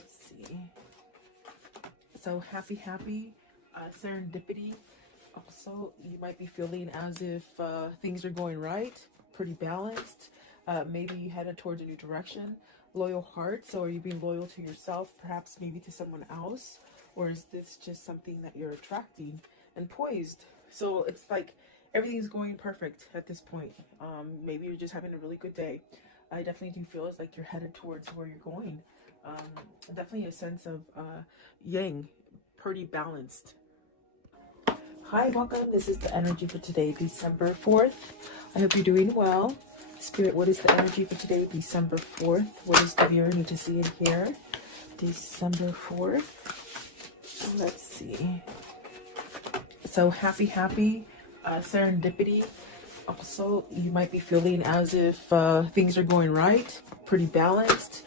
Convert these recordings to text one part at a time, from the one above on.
Let's see. So happy, serendipity. Also, you might be feeling as if things are going right, pretty balanced. Maybe you headed towards a new direction. Loyal heart. So, are you being loyal to yourself, perhaps maybe to someone else? Or is this just something that you're attracting? And poised. So, it's like everything's going perfect at this point. Maybe you're just having a really good day. I definitely do feel it's like you're headed towards where you're going. Definitely a sense of yang, pretty balanced. Hi, welcome. This is the energy for today, December 4th. I hope you're doing well. Spirit, what is the energy for today, December 4th? What does the viewer need to see and hear? December 4th. Let's see. So happy, serendipity. Also, you might be feeling as if things are going right, pretty balanced.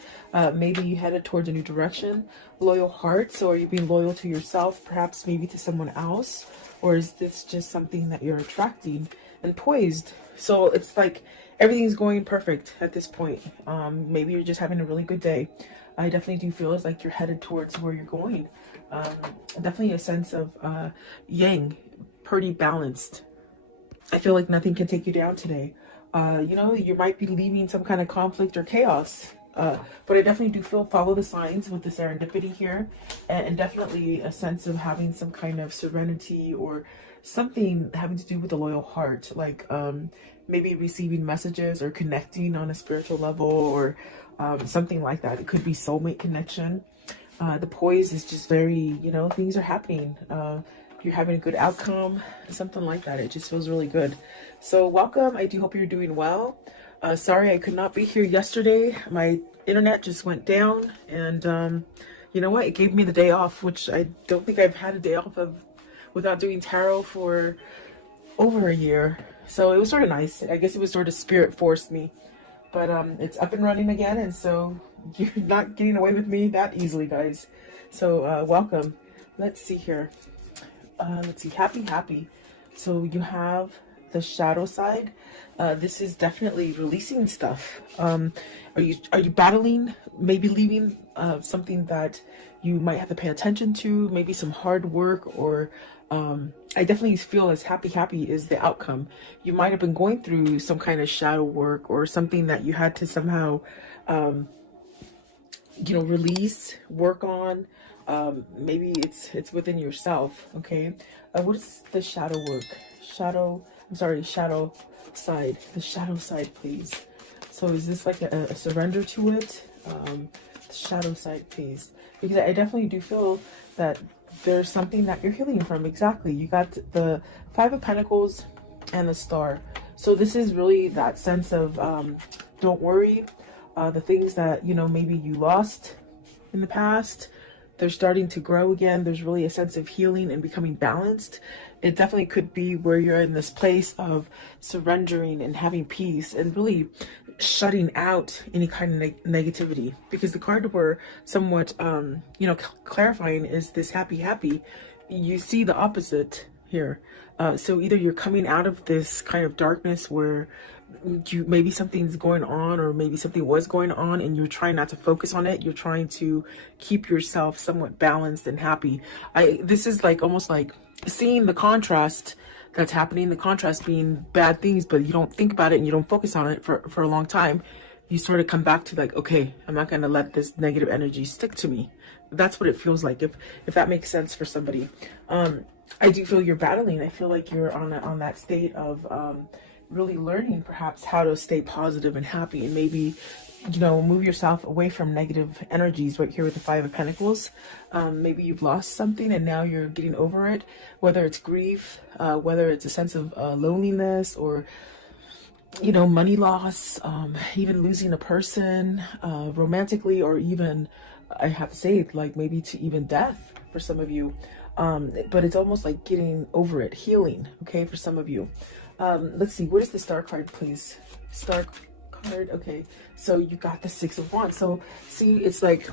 Maybe you headed towards a new direction. Loyal heart. So are you being loyal to yourself, perhaps maybe to someone else? Or is this just something that you're attracting? And poised. So it's like everything's going perfect at this point. Maybe you're just having a really good day. I definitely do feel it's like you're headed towards where you're going. Definitely a sense of yang, pretty balanced. I feel like nothing can take you down today. You might be leaving some kind of conflict or chaos. But I definitely do feel follow the signs with the serendipity here, and definitely a sense of having some kind of serenity or something having to do with the loyal heart, like maybe receiving messages or connecting on a spiritual level or something like that. It could be soulmate connection. The poise is just very, things are happening. You're having a good outcome, something like that. It just feels really good. So welcome. I do hope you're doing well. Sorry I could not be here yesterday. My internet just went down, and you know what? It gave me the day off, which I don't think I've had a day off of without doing tarot for over a year. So it was sort of nice. I guess it was sort of spirit forced me. But it's up and running again, and so you're not getting away with me that easily, guys. So welcome. Let's see here. Let's see. Happy. So you have the shadow side. This is definitely releasing stuff. Are you battling, maybe leaving something that you might have to pay attention to, maybe some hard work, or I definitely feel as happy is the outcome. You might have been going through some kind of shadow work or something that you had to somehow release, work on. Maybe it's within yourself. Okay. What is the shadow work? Shadow side. The shadow side, please. So is this like a surrender to it? The shadow side, please. Because I definitely do feel that there's something that you're healing from. Exactly. You got the Five of Pentacles and the Star. So this is really that sense of don't worry. The things that, maybe you lost in the past, they're starting to grow again. There's really a sense of healing and becoming balanced. It definitely could be where you're in this place of surrendering and having peace and really shutting out any kind of negativity, because the card we're somewhat clarifying is this happy. You see the opposite here. So either you're coming out of this kind of darkness where maybe something's going on, or maybe something was going on and you're trying not to focus on it. You're trying to keep yourself somewhat balanced and happy. This is like almost like seeing the contrast that's happening, the contrast being bad things, but you don't think about it and you don't focus on it for a long time. You sort of come back to like, okay, I'm not going to let this negative energy stick to me. That's what it feels like, if that makes sense for somebody. I do feel you're battling. I feel like you're on that state of really learning perhaps how to stay positive and happy, and maybe move yourself away from negative energies. Right here with the Five of Pentacles, maybe you've lost something and now you're getting over it, whether it's grief, whether it's a sense of loneliness, or money loss, even losing a person romantically, or even, I have to say, like maybe to even death for some of you. But it's almost like getting over it, healing, okay, for some of you. Let's see, what is the Star card, please? Star card. Okay, so you got the Six of Wands. So see, it's like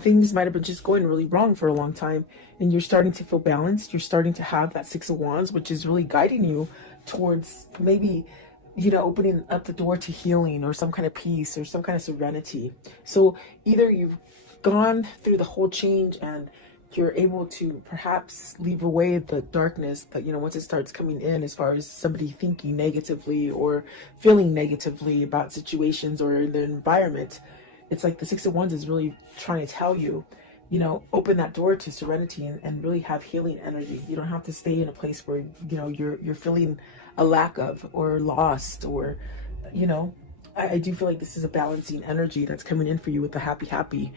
things might have been just going really wrong for a long time, and you're starting to feel balanced. You're starting to have that Six of Wands, which is really guiding you towards maybe opening up the door to healing, or some kind of peace, or some kind of serenity. So either you've gone through the whole change, and you're able to perhaps leave away the darkness that, you know, once it starts coming in, as far as somebody thinking negatively or feeling negatively about situations or the environment. It's like the Six of Wands is really trying to tell you, you know, open that door to serenity, and really have healing energy. You don't have to stay in a place where, you know, you're feeling a lack of, or lost, or, you know, I do feel like this is a balancing energy that's coming in for you with the happy.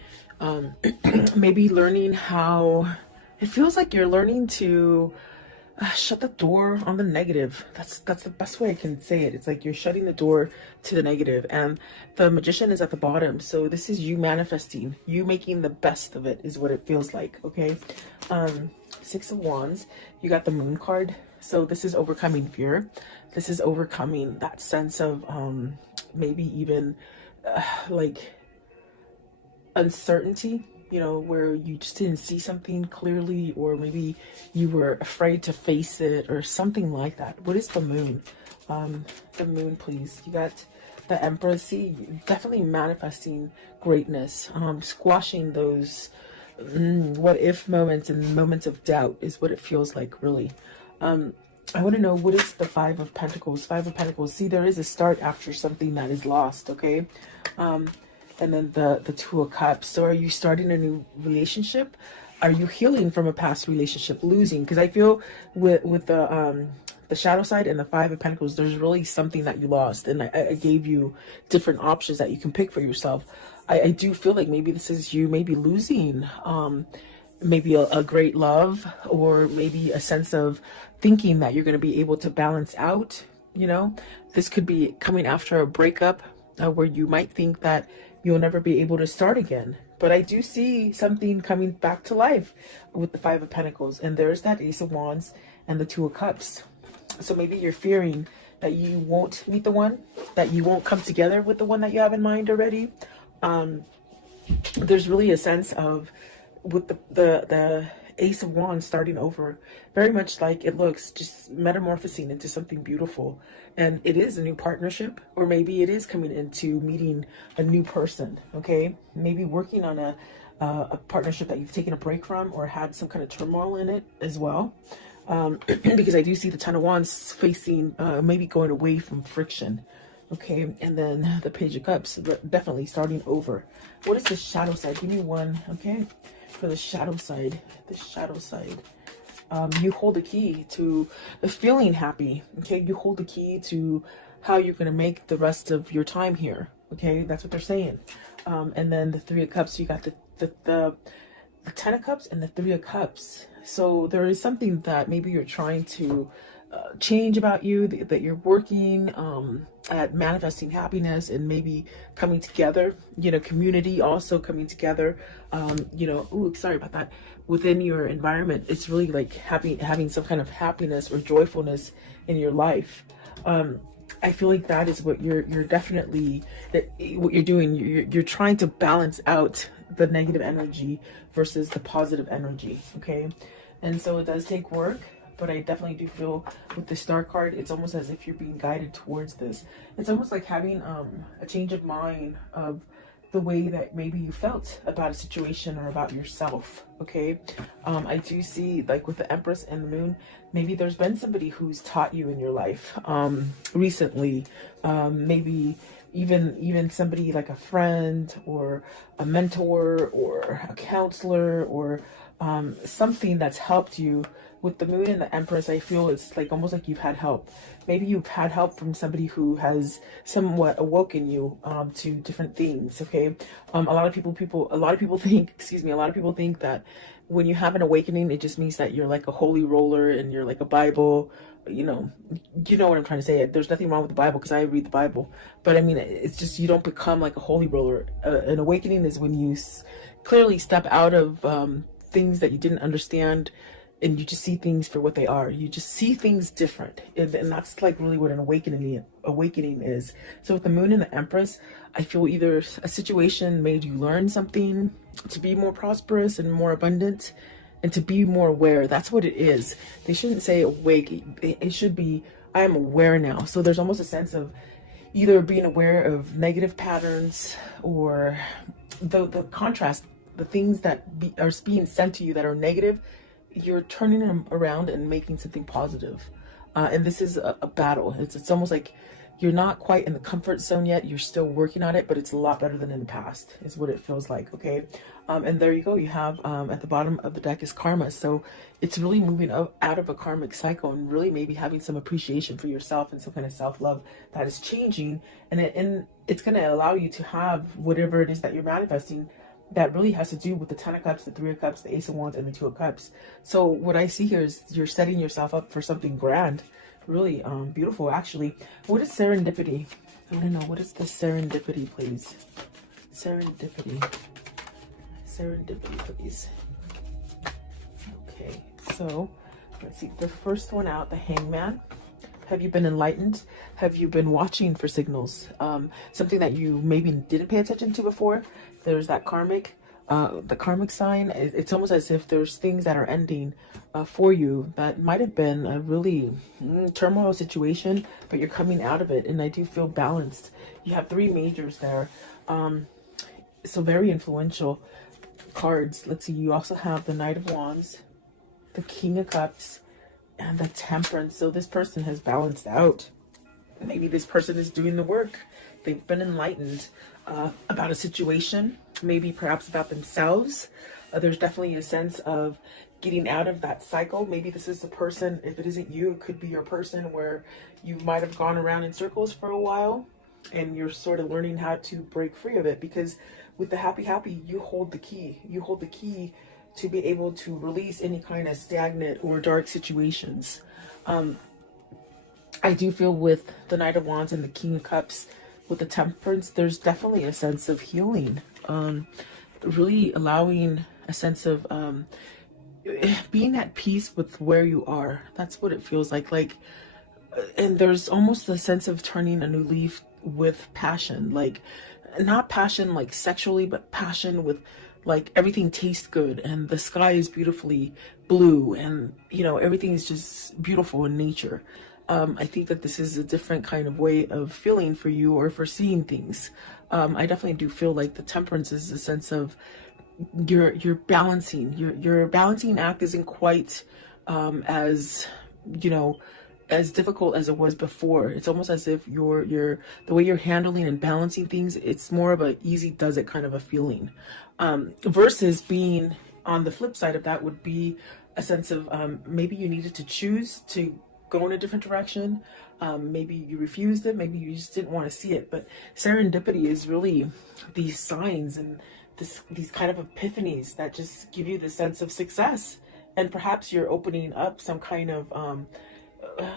Maybe learning how, it feels like you're learning to shut the door on the negative. That's the best way I can say it. It's like you're shutting the door to the negative, and the Magician is at the bottom. So this is you manifesting, you making the best of it, is what it feels like. Okay. Six of Wands, you got the Moon card. So this is overcoming fear. This is overcoming that sense of maybe even like uncertainty, you know, where you just didn't see something clearly, or maybe you were afraid to face it, or something like that. What is the Moon? The Moon, please. You got the Empress. See, definitely manifesting greatness, squashing those what if moments and moments of doubt is what it feels like, really. I want to know, what is the Five of Pentacles? Five of Pentacles. See, there is a start after something that is lost, okay? And then the Two of Cups. So are you starting a new relationship? Are you healing from a past relationship, losing? Because I feel with the shadow side and the Five of Pentacles, there's really something that you lost. And I gave you different options that you can pick for yourself. I do feel like maybe this is you maybe losing maybe a great love, or maybe a sense of thinking that you're going to be able to balance out, you know. This could be coming after a breakup where you might think that you'll never be able to start again. But I do see something coming back to life with the Five of Pentacles, and there's that Ace of Wands and the Two of Cups. So maybe you're fearing that you won't meet the one, that you won't come together with the one that you have in mind already. There's really a sense of, with the Ace of Wands starting over, very much like it looks, just metamorphosing into something beautiful. And it is a new partnership, or maybe it is coming into meeting a new person, okay? Maybe working on a partnership that you've taken a break from, or had some kind of turmoil in it as well. Because I do see the Ten of Wands facing, maybe going away from friction. Okay, and then the Page of Cups, definitely starting over. What is the shadow side? Give me one, okay? For the shadow side, you hold the key to feeling happy, okay? You hold the key to how you're going to make the rest of your time here, okay? That's what they're saying. And then the Three of Cups, you got the Ten of Cups and the Three of Cups. So there is something that maybe you're trying to change about you, that you're working at manifesting happiness, and maybe coming together, you know, community also coming together, you know, ooh, sorry about that, within your environment. It's really like having some kind of happiness or joyfulness in your life. I feel like that is what you're definitely, what you're doing. You're trying to balance out the negative energy versus the positive energy, okay? And so it does take work. But I definitely do feel with the Star card, it's almost as if you're being guided towards this. It's almost like having a change of mind of the way that maybe you felt about a situation or about yourself, okay? I do see, like with the Empress and the Moon, maybe there's been somebody who's taught you in your life recently. Maybe even somebody like a friend, or a mentor, or a counselor, or something that's helped you. With the Moon and the Empress, I feel it's like almost like you've had help. Maybe you've had help from somebody who has somewhat awoken you to different things. Okay, a lot of people think, excuse me, a lot of people think that when you have an awakening, it just means that you're like a holy roller and you're like a Bible. You know what I'm trying to say. There's nothing wrong with the Bible, because I read the Bible, but I mean, it's just, you don't become like a holy roller. An awakening is when you clearly step out of things that you didn't understand, and you just see things for what they are. You just see things different, and that's like really what an awakening is. So with the Moon and the Empress, I feel either a situation made you learn something to be more prosperous and more abundant, and to be more aware. That's what it is. They shouldn't say awake. It should be, I am aware now. So there's almost a sense of either being aware of negative patterns, or the contrast the things that are being sent to you that are negative, you're turning them around and making something positive. And this is a battle. It's almost like you're not quite in the comfort zone yet. You're still working on it, but it's a lot better than in the past, is what it feels like. Okay. And there you go. You have at the bottom of the deck is karma. So it's really moving out of a karmic cycle and really maybe having some appreciation for yourself and some kind of self-love that is changing. And it's going to allow you to have whatever it is that you're manifesting that really has to do with the 10 of Cups, the 3 of Cups, the Ace of Wands, and the 2 of Cups. So what I see here is you're setting yourself up for something grand. Really beautiful, actually. What is serendipity? I want to know, what is the serendipity, please? Serendipity. Serendipity, please. Okay, so let's see. The first one out, the Hangman. Have you been enlightened? Have you been watching for signals? Something that you maybe didn't pay attention to before. There's that karmic, the karmic sign. It's almost as if there's things that are ending for you that might have been a really turmoil situation, but you're coming out of it. And I do feel balanced. You have 3 majors there. So very influential cards. Let's see. You also have the Knight of Wands, the King of Cups, and the Temperance. So this person has balanced out. Maybe this person is doing the work. They've been enlightened about a situation, maybe perhaps about themselves. There's definitely a sense of getting out of that cycle. Maybe this is the person, if it isn't you, it could be your person where you might have gone around in circles for a while and you're sort of learning how to break free of it, because with the happy, you hold the key. You hold the key to be able to release any kind of stagnant or dark situations. I do feel with the Knight of Wands and the King of Cups, with the Temperance, there's definitely a sense of healing. Really allowing a sense of being at peace with where you are. That's what it feels like. And there's almost a sense of turning a new leaf with passion. Like, not passion like sexually, but passion with like everything tastes good and the sky is beautifully blue and, you know, everything is just beautiful in nature. I think that this is a different kind of way of feeling for you or for seeing things. I definitely do feel like the Temperance is a sense of you're balancing. Your balancing act isn't quite as, you know, as difficult as it was before. It's almost as if the way you're handling and balancing things, it's more of a easy does it kind of a feeling. Versus being on the flip side of that would be a sense of maybe you needed to choose to go in a different direction. Maybe you refused it. Maybe you just didn't want to see it. But serendipity is really these signs and these kind of epiphanies that just give you the sense of success. And perhaps you're opening up some kind of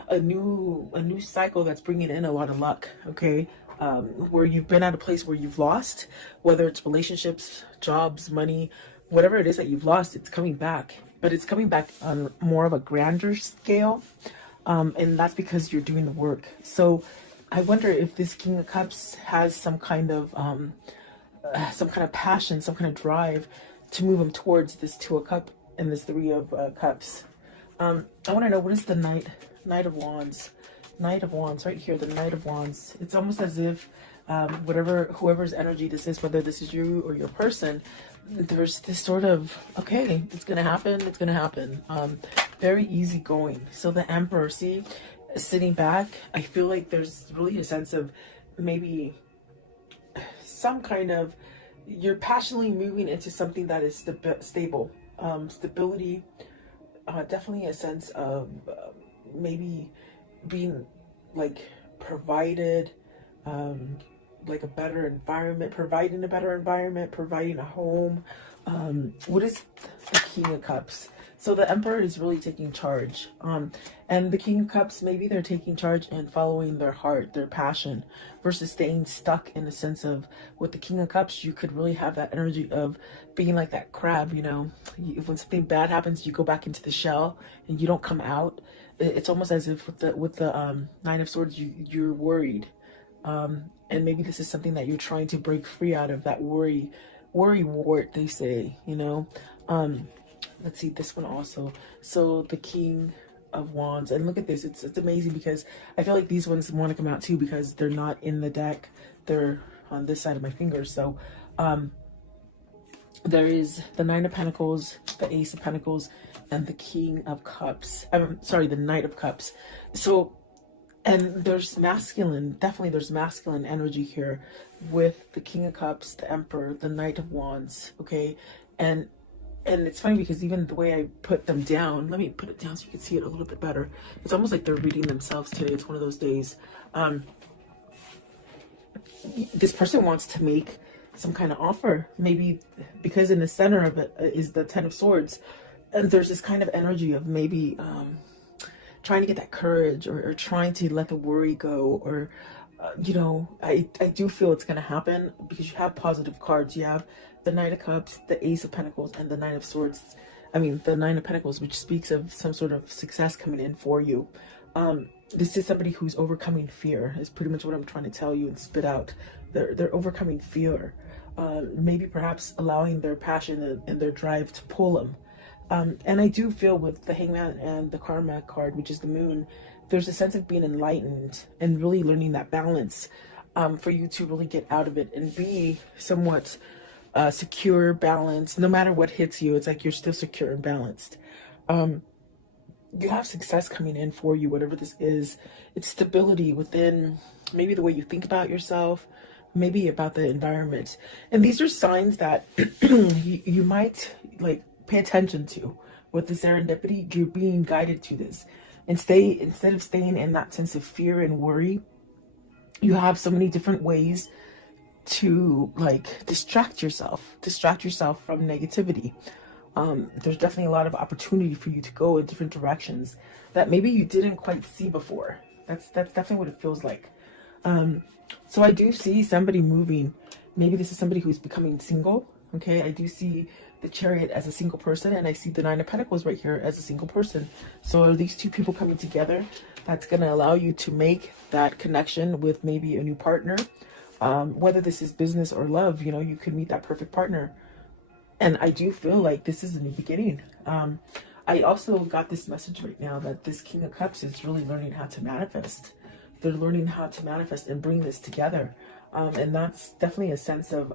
a new cycle that's bringing in a lot of luck. Okay. Where you've been at a place where you've lost, whether it's relationships, jobs, money, whatever it is that you've lost, it's coming back. But it's coming back on more of a grander scale. And that's because you're doing the work. So I wonder if this King of Cups has some kind of passion, some kind of drive to move him towards this 2 of Cups and this 3 of Cups. I want to know, what is the Knight of Wands? Knight of Wands, right here, the Knight of Wands. It's almost as if whoever's energy this is, whether this is you or your person, there's this sort of, okay, it's gonna happen, it's gonna happen. Very easygoing. So the Emperor, see, sitting back, I feel like there's really a sense of maybe some kind of, you're passionately moving into something that is stable. Stability, definitely a sense of maybe being like provided, like a better environment, providing a home. What is the King of Cups? So the Emperor is really taking charge. And the King of Cups, maybe they're taking charge and following their heart, their passion, versus staying stuck in the sense of, with the King of Cups, you could really have that energy of being like that crab, you know, when something bad happens, you go back into the shell and you don't come out. It's almost as if with the Nine of Swords, you're worried. And maybe this is something that you're trying to break free out of, that worry wart, they say, you know. Let's see this one also. So the King of Wands, and look at this, it's amazing because I feel like these ones want to come out too because they're not in the deck, they're on this side of my finger. So there is the Nine of Pentacles, the Ace of Pentacles, and the King of Cups. I'm sorry, the Knight of Cups. So, and there's masculine, definitely there's masculine energy here with the King of Cups, the Emperor, the Knight of Wands, okay? And it's funny because even the way I put them down, let me put it down so you can see it a little bit better. It's almost like they're reading themselves today. It's one of those days. This person wants to make some kind of offer, maybe because in the center of it is the Ten of Swords, and there's this kind of energy of maybe trying to get that courage, or trying to let the worry go, or you know, I do feel it's going to happen because you have positive cards. You have the Knight of Cups, the Ace of Pentacles, and the Nine of Swords. I mean, the Nine of Pentacles, which speaks of some sort of success coming in for you. This is somebody who's overcoming fear, is pretty much what I'm trying to tell you and spit out. They're overcoming fear. Maybe perhaps allowing their passion and their drive to pull them. And I do feel with the Hangman and the Karma card, which is the Moon, there's a sense of being enlightened and really learning that balance for you to really get out of it and be somewhat secure, balanced. No matter what hits you, it's like you're still secure and balanced. You have success coming in for you, whatever this is. It's stability within maybe the way you think about yourself, maybe about the environment. And these are signs that you might like pay attention to with the serendipity. You're being guided to this. And instead of staying in that sense of fear and worry, you have so many different ways to like distract yourself from negativity. There's definitely a lot of opportunity for you to go in different directions that maybe you didn't quite see before. That's definitely what it feels like. So I do see somebody moving. Maybe this is somebody who's becoming single. Okay, I do see the Chariot as a single person, and I see the Nine of Pentacles right here as a single person. So are these two people coming together? That's going to allow you to make that connection with maybe a new partner. Whether this is business or love, you know, you could meet that perfect partner. And I do feel like this is a new beginning. I also got this message right now that this King of Cups is really learning how to manifest. They're learning how to manifest and bring this together. And that's definitely a sense of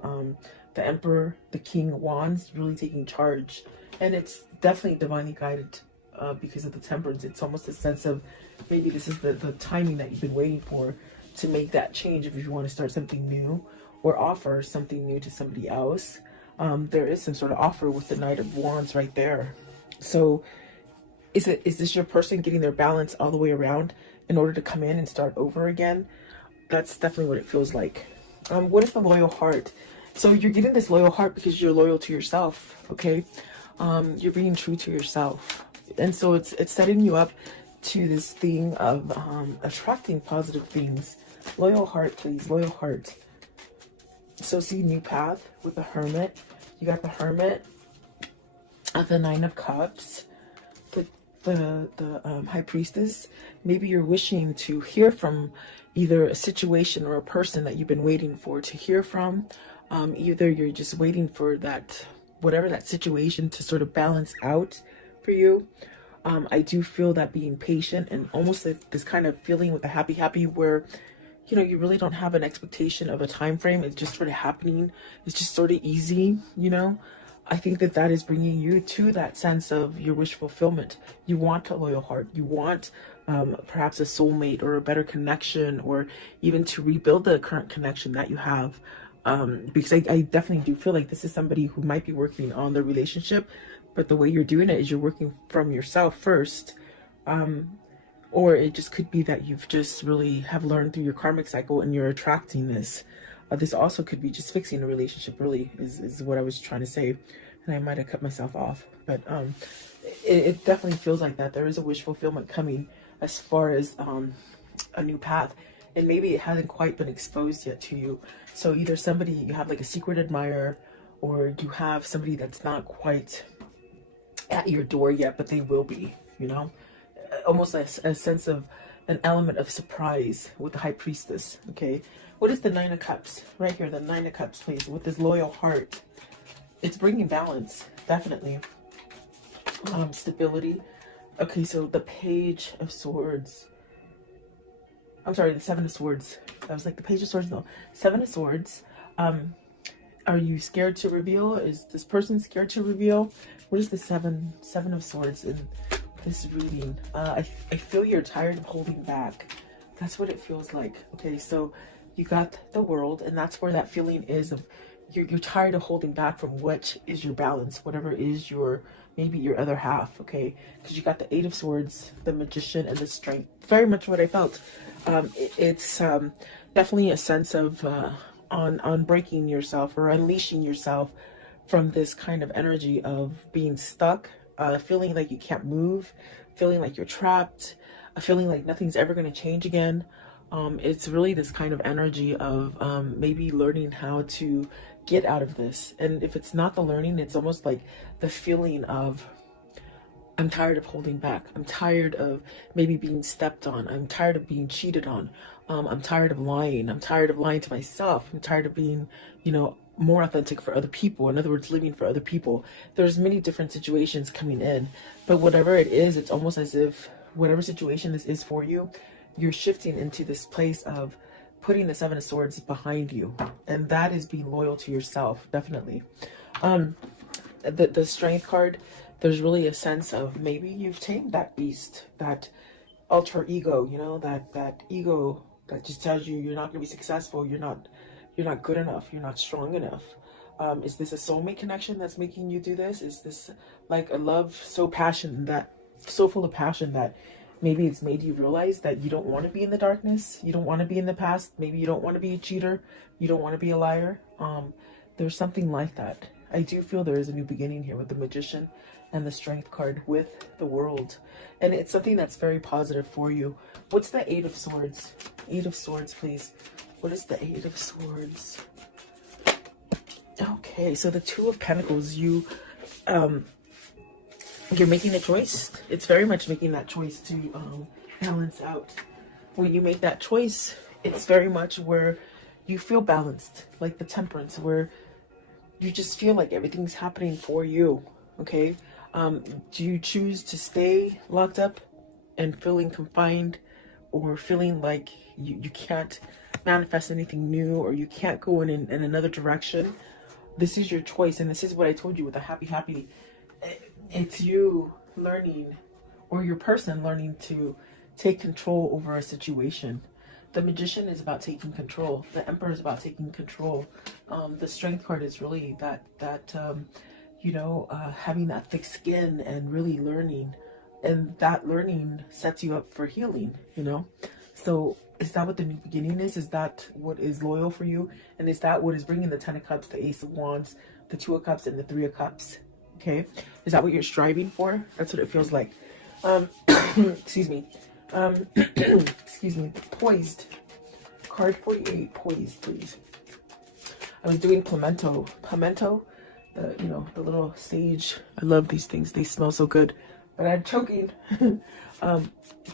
the Emperor, the King of Wands, really taking charge. And it's definitely divinely guided because of the Temperance. It's almost a sense of maybe this is the timing that you've been waiting for to make that change if you want to start something new or offer something new to somebody else. There is some sort of offer with the Knight of Wands right there. So is this your person getting their balance all the way around in order to come in and start over again? That's definitely what it feels like. What is the loyal heart? So you're getting this loyal heart because you're loyal to yourself, okay? You're being true to yourself. And so it's setting you up to this thing of attracting positive things. Loyal heart, please. Loyal heart. So see new path with the Hermit. You got the Hermit, the Nine of Cups, the High Priestess. Maybe you're wishing to hear from either a situation or a person that you've been waiting for to hear from. Either you're just waiting for that, whatever that situation to sort of balance out for you. I do feel that being patient and almost like this kind of feeling with the happy where, you know, you really don't have an expectation of a time frame. It's just sort of happening. It's just sort of easy, you know. I think that is bringing you to that sense of your wish fulfillment. You want a loyal heart. You want perhaps a soulmate or a better connection, or even to rebuild the current connection that you have. Because I definitely do feel like this is somebody who might be working on the relationship, but the way you're doing it is you're working from yourself first. Or it just could be that you've just really have learned through your karmic cycle and you're attracting this. This also could be just fixing a relationship, really, is what I was trying to say. And I might have cut myself off. But it definitely feels like that. There is a wish fulfillment coming as far as a new path. And maybe it hasn't quite been exposed yet to you. So either somebody, you have like a secret admirer, or you have somebody that's not quite at your door yet, but they will be, you know. Almost a sense of an element of surprise with the High Priestess, okay? What is the Nine of Cups? Right here, the Nine of Cups, please, with this loyal heart. It's bringing balance, definitely. Stability. Okay, so the Page of Swords. I'm sorry, the Seven of Swords. I was like, the Page of Swords, no. Seven of Swords. Are you scared to reveal? Is this person scared to reveal? What is the seven of swords in this reading? I feel you're tired of holding back. That's what it feels like. Okay, so you got the World, and that's where that feeling is of you're tired of holding back from what is your balance, whatever is your, maybe your other half. Okay, because you got the Eight of Swords, the Magician, and the Strength. Very much what I felt. It's definitely a sense of on breaking yourself or unleashing yourself from this kind of energy of being stuck, feeling like you can't move, feeling like you're trapped, feeling like nothing's ever going to change again. It's really this kind of energy of maybe learning how to get out of this. And if it's not the learning, it's almost like the feeling of, I'm tired of holding back. I'm tired of maybe being stepped on. I'm tired of being cheated on. I'm tired of lying. I'm tired of lying to myself. I'm tired of being, you know, more authentic for other people. In other words, living for other people. There's many different situations coming in, but whatever it is, it's almost as if whatever situation this is for you, you're shifting into this place of putting the Seven of Swords behind you. And that is being loyal to yourself, definitely. The Strength card, there's really a sense of maybe you've tamed that beast, that alter ego, you know, that ego that just tells you you're not going to be successful, you're not good enough, you're not strong enough. Is this a soulmate connection that's making you do this? Is this like a love so full of passion that maybe it's made you realize that you don't want to be in the darkness, you don't want to be in the past, maybe you don't want to be a cheater, you don't want to be a liar? There's something like that. I do feel there is a new beginning here with the Magician and the Strength card with the World. And it's something that's very positive for you. What's the Eight of Swords? Eight of Swords, please. What is the Eight of Swords? Okay, so the Two of Pentacles, you're making a choice. It's very much making that choice to balance out. When you make that choice, it's very much where you feel balanced, like the Temperance, where you just feel like everything's happening for you. Okay, do you choose to stay locked up and feeling confined, or feeling like you can't manifest anything new, or you can't go in another direction? This is your choice, and this is what I told you with the happy. It's you learning, or your person learning to take control over a situation. The Magician is about taking control. The Emperor is about taking control. The Strength card is really that you know, having that thick skin and really learning. And that learning sets you up for healing, you know? So is that what the new beginning is? Is that what is loyal for you? And is that what is bringing the Ten of Cups, the Ace of Wands, the Two of Cups, and the Three of Cups? Okay. Is that what you're striving for? That's what it feels like. Excuse me. Excuse me. Poised. Card 48. Poised, please. I was doing pimento. Pimento. You know, the little sage. I love these things. They smell so good. But I'm choking.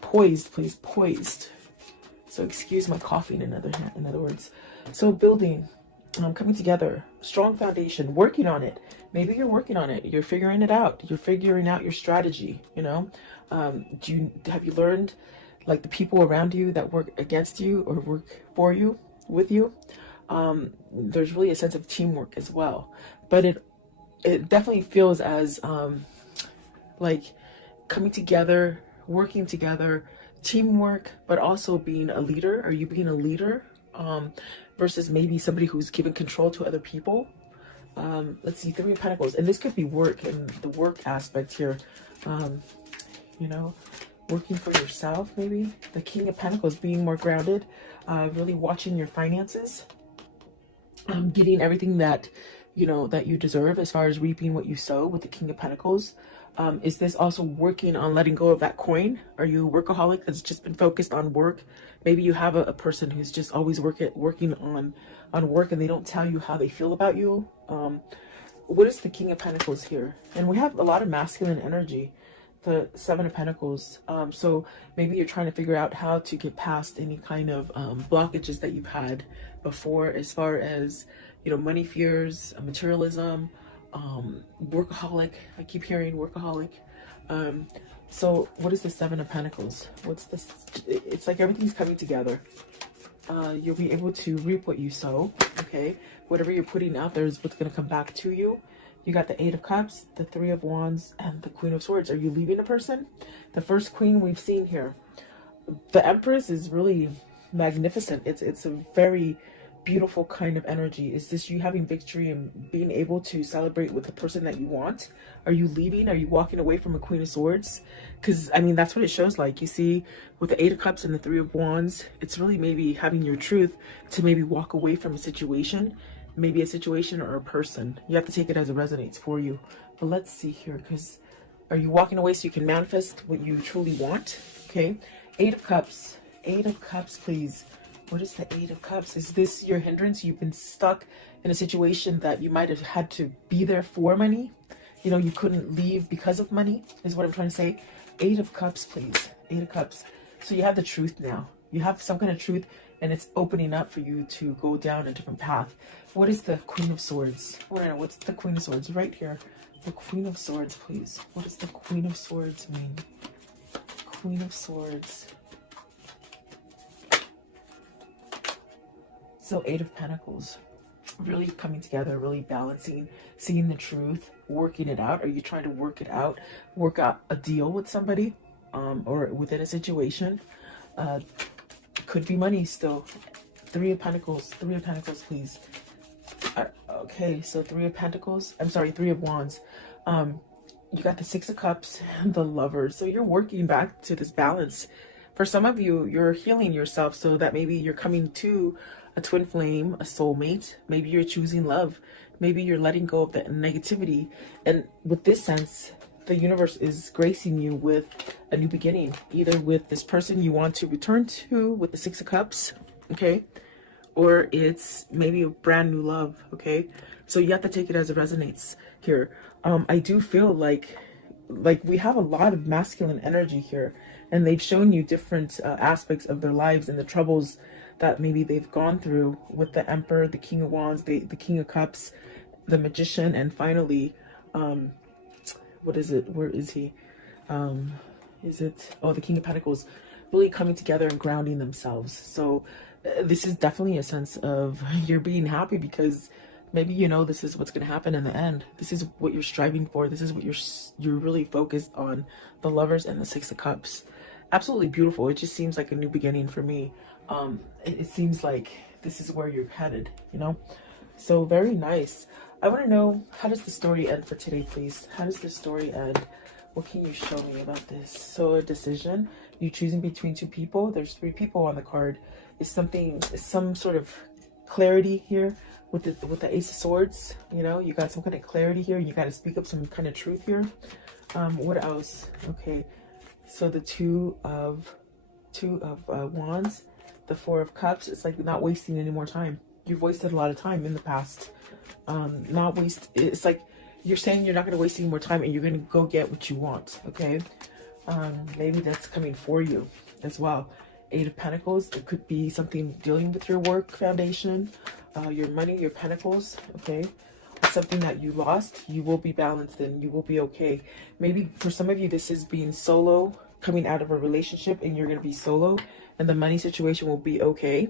Poised, please. Poised. So excuse my coughing, in other words. So building, coming together, strong foundation, working on it. Maybe you're working on it. You're figuring it out. You're figuring out your strategy, you know. Have you learned, like, the people around you that work against you or work for you, with you? There's really a sense of teamwork as well. But it definitely feels as like coming together, working together, teamwork, but also being a leader. Are you being a leader versus maybe somebody who's given control to other people? Let's see, Three of Pentacles, and this could be work, and the work aspect here, you know, working for yourself. Maybe the King of Pentacles, being more grounded, really watching your finances, getting everything that you know that you deserve, as far as reaping what you sow with the King of Pentacles. Is this also working on letting go of that coin? Are you a workaholic that's just been focused on work? Maybe you have a person who's just always working on work, and they don't tell you how they feel about you. What is the King of Pentacles here? And we have a lot of masculine energy, the Seven of Pentacles. So maybe you're trying to figure out how to get past any kind of blockages that you've had before, as far as, you know, money fears, materialism, workaholic. I keep hearing workaholic. So what is the Seven of Pentacles? What's this? It's like everything's coming together. You'll be able to reap what you sow, okay? Whatever you're putting out there is what's going to come back to you. You got the Eight of Cups, the Three of Wands, and the Queen of Swords. Are you leaving a person? The first queen we've seen here. The Empress is really magnificent. It's a very beautiful kind of energy. Is this you having victory and being able to celebrate with the person that you want? Are you leaving? Are you walking away from a Queen of Swords? Because I mean, that's what it shows like. You see with the Eight of Cups and the Three of Wands, it's really maybe having your truth to maybe walk away from a situation, maybe a situation or a person. You have to take it as it resonates for you. But let's see here, because are you walking away so you can manifest what you truly want? Okay, Eight of Cups. Eight of Cups, please. What is the Eight of Cups? Is this your hindrance? You've been stuck in a situation that you might have had to be there for money. You know, you couldn't leave because of money, is what I'm trying to say. Eight of Cups, please. Eight of Cups. So you have the truth now. You have some kind of truth, and it's opening up for you to go down a different path. What is the Queen of Swords? What's the Queen of Swords? Right here. The Queen of Swords, please. What does the Queen of Swords mean? Queen of Swords. So Eight of Pentacles, really coming together, really balancing, seeing the truth, working it out. Are you trying to work it out, work out a deal with somebody, or within a situation? Could be money still. Three of Pentacles, please. Okay, so Three of Pentacles, I'm sorry, Three of Wands. You got the Six of Cups and the Lovers. So you're working back to this balance. For some of you, you're healing yourself so that maybe you're coming to a twin flame, a soulmate. Maybe you're choosing love. Maybe you're letting go of the negativity. And with this sense, the universe is gracing you with a new beginning, either with this person you want to return to with the Six of Cups, okay? Or it's maybe a brand new love, okay? So you have to take it as it resonates here. I do feel like we have a lot of masculine energy here, and they've shown you different aspects of their lives and the troubles that maybe they've gone through with the Emperor, the King of Wands, the King of Cups, the Magician, and finally, what is it? Where is he? Is it? Oh, the King of Pentacles, really coming together and grounding themselves. So this is definitely a sense of you're being happy because maybe you know this is what's going to happen in the end. This is what you're striving for. This is what you're really focused on. The Lovers and the Six of Cups. Absolutely beautiful. It just seems like a new beginning for me. It seems like this is where you're headed, you know? So very nice. I want to know, how does the story end for today, please? How does the story end? What can you show me about this? So a decision, you choosing between two people. There's three people on the card. Is some sort of clarity here with the Ace of Swords? You know, you got some kind of clarity here. You got to speak up some kind of truth here. What else? Okay, so the Two of Wands, the Four of Cups. It's like not wasting any more time. You've wasted a lot of time in the past. It's like you're saying you're not going to waste any more time and you're going to go get what you want. Okay, maybe that's coming for you as well. Eight of Pentacles. It could be something dealing with your work foundation, your money, your pentacles. Okay, something that you lost. You will be balanced and you will be okay. Maybe for some of you, this is being solo, coming out of a relationship, and you're going to be solo, and the money situation will be okay.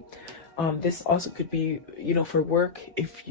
This also could be, you know, for work. If